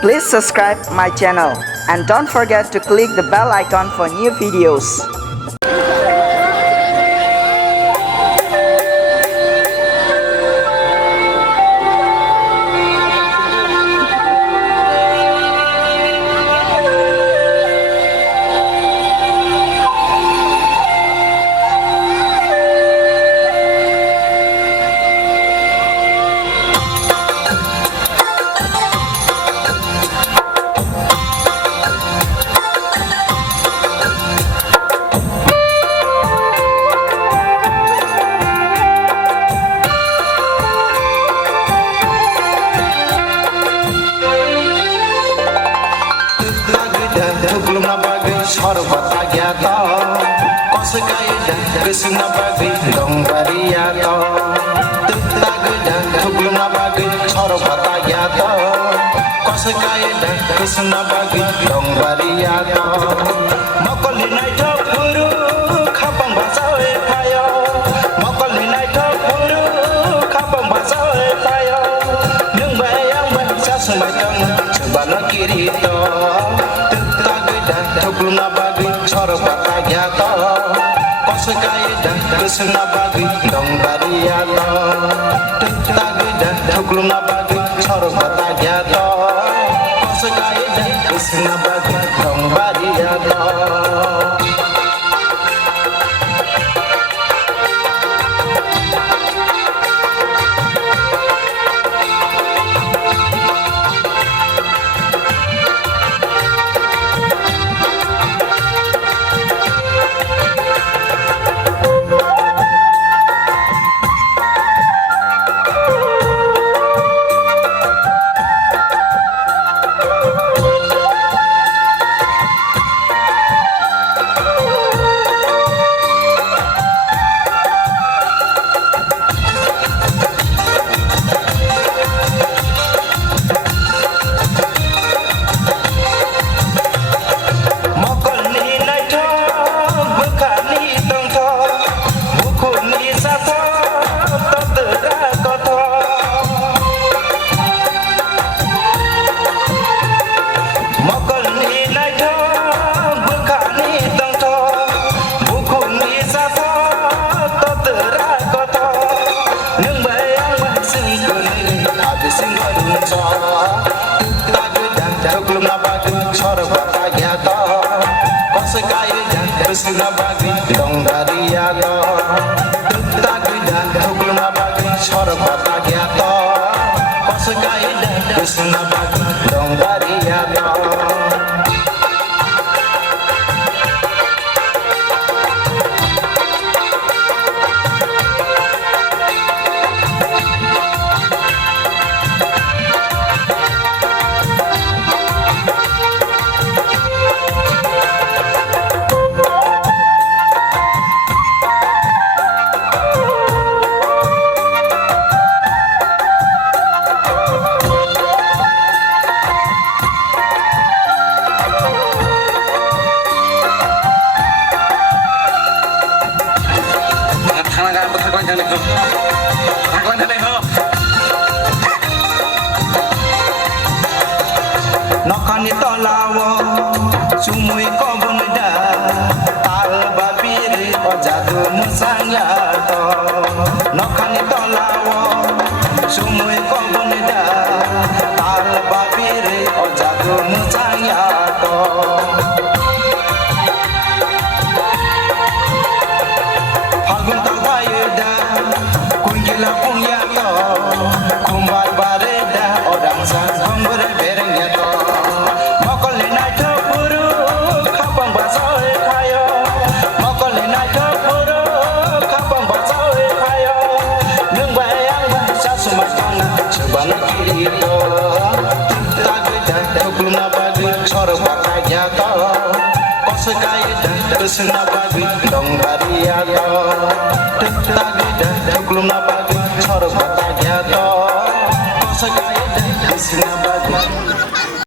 Please subscribe my channel and don't forget to click the bell icon for new videos. Sorbata gyata kosgaida gesna bagi dongbariyato tagda thugluna bagi sorbata gyata kosgaida gesna bagi dongbariyato mokoli nai thapuru khapang basawe phayo mokoli nai thapuru khapang basawe phayo nung bayang basa sumayang sebana kirito thugluna bagi sorbata gyata kosgaida gesna bagi dongbariyato tagda thugluna bagi sorbata gyata kosgaida gesna bagi dongbariyato gesna bagi dongbariyato tagda thugluna bagi sorbata gyata kosgaida gesna bagi dongbariyato Nokani tolawo sumui kobunda tal babiri ojadu musanyato nokani tolawo sumui kobunda tal babiri ojadu musanyato Fagun talbayeda kunjila punyato kumbar bareda odang sang hambure berengyato sebana kirito tagda thugluna bagi sorbata gyata kosgaida gesna bagi dongbariyato tagda thugluna bagi sorbata gyata